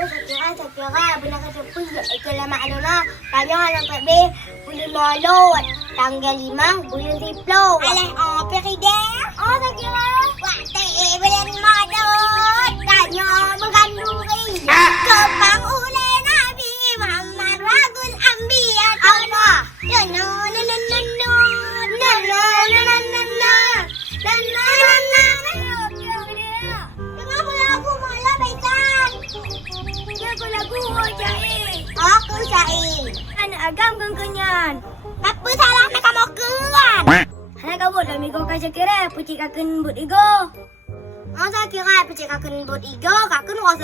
Sa kira, benar kata pun ikut lama na. Tanya anak Pak B, boleh molot. Tanggal 5, boleh diplo. Alah, pergi deh. Sa kira. Wah, boleh molot. Tanya mengandungi. Kepang ulai Nabi Muhammad Ragul Ambiya. Allah. No. Aku Syahid. Anak agam kan kenyan. Apa salah nak kamu keran? Anak kabut dah migo kaca kira pucik kaken but igo. Saya kira percik kakun buat igo, kakun kau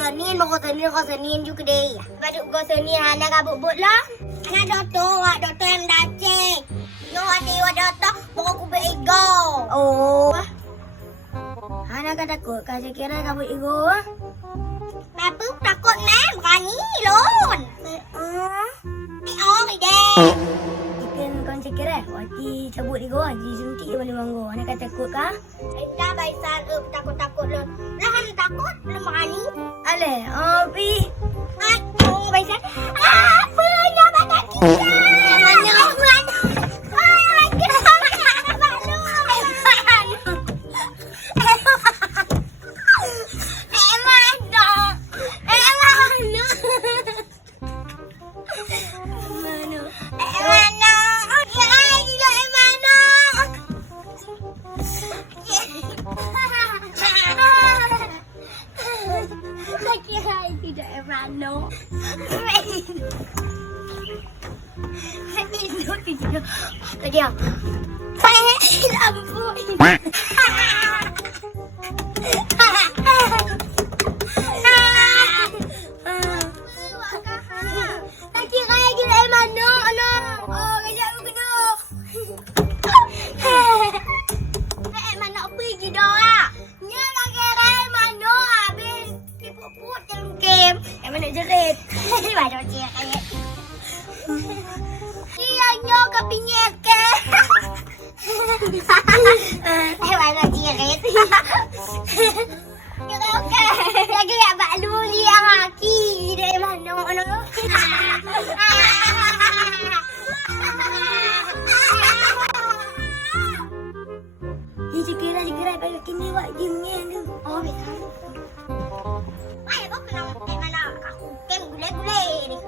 senin juga deh. Baduk kau senin anak kabut buat lah. Anak doktor yang dacek. No hati wa doktor, pokok ku buat igo. Oh. Anak kata takut kaca kira kabut igo. Apa takut mem berani lon. Deh. Ikan kau kira wati cabut igo, haji suntik dia boleh manggo. Anak kata takut kah? Dah baisan takut lo. Lah takut lo berani. Ale, pi. Aduh baisan. Apa yang badan kita? Rano. Tadi ya. Lampu. Lagi kaya gila mana ano? Oh, kejap aku kena. Mana pergi doa? Nya lagi kaya mana habis dipuput dalam game. Mana jerit? Baru dia kaya. Dia nyok kepinyet ke. Mana jerit? Oke. Lagi ya Pak Luli yang aki dari mana ano? Dikira pada kini wak jingnya tu. Oh, betul. Ay, kok kenapa mana aku kem gule-gule ni.